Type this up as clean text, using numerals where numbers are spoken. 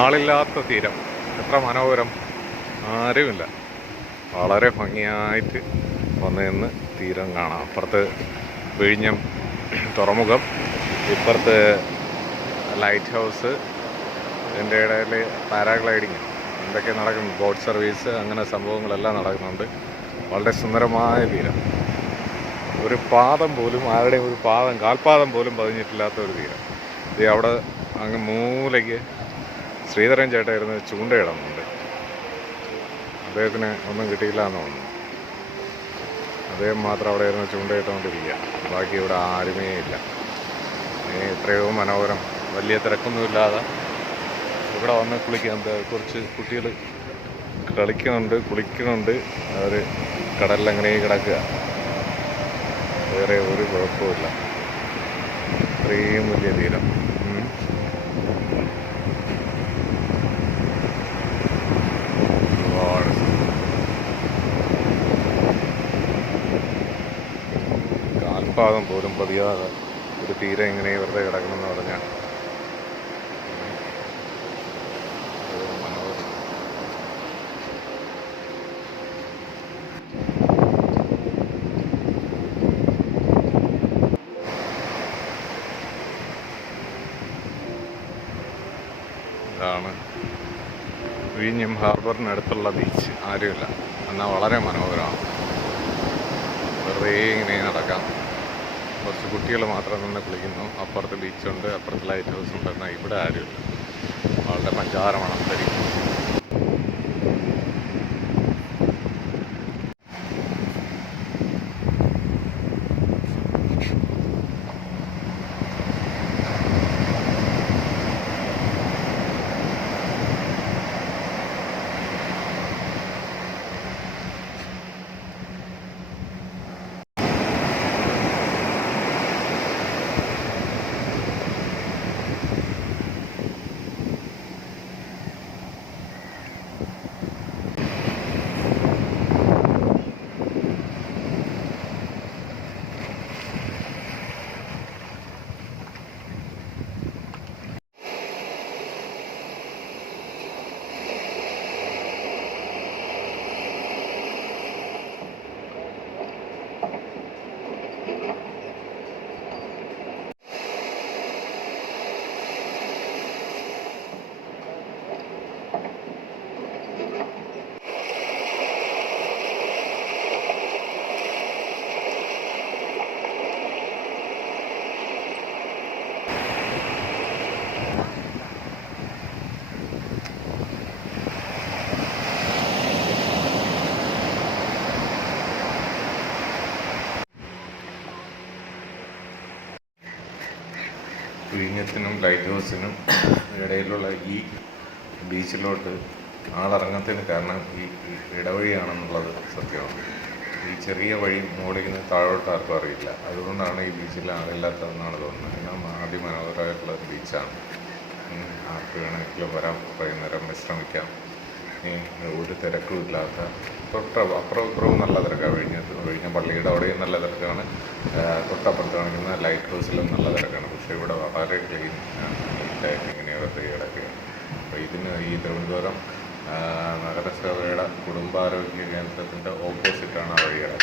ആളില്ലാത്ത തീരം, എത്ര മനോഹരം, ആരുമില്ല. വളരെ ഭംഗിയായിട്ട് വന്നു നിന്ന് തീരം കാണാം. അപ്പുറത്ത് വിഴിഞ്ഞം തുറമുഖം, ഇപ്പുറത്ത് ലൈറ്റ് ഹൗസ്, ഇതിൻ്റെ ഇടയിൽ പാരാഗ്ലൈഡിങ് എന്തൊക്കെ നടക്കുന്നു, ബോട്ട് സർവീസ്, അങ്ങനെ സംഭവങ്ങളെല്ലാം നടക്കുന്നുണ്ട്. വളരെ സുന്ദരമായ തീരം. ഒരു പാദം പോലും, ആരുടെയും ഒരു പാദം, കാൽപാദം പോലും പതിഞ്ഞിട്ടില്ലാത്ത ഒരു തീരം. ഇത് അവിടെ അങ്ങ് മൂലയ്ക്ക് ശ്രീധരൻ ചേട്ടായിരുന്നു ചൂണ്ടയിടുന്നുണ്ട്. അദ്ദേഹത്തിന് ഒന്നും കിട്ടിയില്ല എന്ന് തോന്നുന്നു. അദ്ദേഹം മാത്രം അവിടെ ഇരുന്ന് ചൂണ്ടയിട്ടുകൊണ്ടിരിക്കുക. ബാക്കി ഇവിടെ ആരുമേ ഇല്ല. എത്രയോ മനോഹരം, വലിയ തിരക്കൊന്നുമില്ലാതെ ഇവിടെ വന്ന് കുളിക്കാൻ കുറച്ച് കുട്ടികൾ കളിക്കുന്നുണ്ട്, കുളിക്കുന്നുണ്ട്. അവർ കടലിലങ്ങനെ കിടക്കുക. വേറെ ഒരു കുഴപ്പമില്ല. ഇത്രയും വലിയ തീരം. ഒരുപാട് കാൽപാദം പോലും പതിയാതെ ഒരു തീരം ഇങ്ങനെ വെറുതെ കിടക്കണമെന്ന് പറഞ്ഞാൽ മനോഹരം. ഇതാണ് വിഴിഞ്ഞം ഹാർബറിനടുത്തുള്ള ബീച്ച്. ആരുമില്ല, എന്നാൽ വളരെ മനോഹരമാണ്. വെറുതെ ഇങ്ങനെ നടക്കാം. കുറച്ച് കുട്ടികൾ മാത്രം നിന്ന് കുളിക്കുന്നു. അപ്പുറത്ത് ബീച്ചുണ്ട്, അപ്പുറത്ത് ലൈറ്റ് ഹൗസ് ഉണ്ട്. എന്നാൽ ഇവിടെ ആരുമില്ല. വളരെ പഞ്ചാര മണം തരും. വിഴിഞ്ഞത്തിനും ലൈറ്റ് ഹൗസിനും ഇടയിലുള്ള ഈ ബീച്ചിലോട്ട് ആളിറങ്ങത്തിന് കാരണം ഈ ഇടവഴിയാണെന്നുള്ളത് സത്യമാണ്. ഈ ചെറിയ വഴി മുകളിൽ നിന്ന് താഴോട്ട് ആർക്കും അറിയില്ല. അതുകൊണ്ടാണ് ഈ ബീച്ചിൽ ആളില്ലാത്തതെന്നാണ് തോന്നുന്നത്. എന്നാൽ അതിമനോഹരമായിട്ടുള്ള ഒരു ബീച്ചാണ്. ആർക്ക് വേണമെങ്കിലും വരാം, വൈകുന്നേരം വിശ്രമിക്കാം. ഒരു തിരക്കും ഇല്ലാത്ത, അപ്പുറവും ഇപ്പുറവും നല്ല തിരക്കാണ്. വിഴിഞ്ഞ പള്ളിയുടെ അവിടെയും നല്ല തിരക്കാണ്. തൊട്ടപ്പുറത്ത് കാണിക്കുന്ന ലൈറ്റ് ഹൗസിലും നല്ല തിരക്കാണ്. പക്ഷേ ഇവിടെ വളരെ ക്ലീൻ നീറ്റായിട്ട് ഇങ്ങനെ വെറുതെ കിടക്കുകയാണ്. അപ്പോൾ ഇതിന് ഈ തിരുവനന്തപുരം നഗരസഭയുടെ കുടുംബാരോഗ്യ കേന്ദ്രത്തിൻ്റെ ഓപ്പോസിറ്റാണ് ആ വഴി കിടക്കുന്നത്.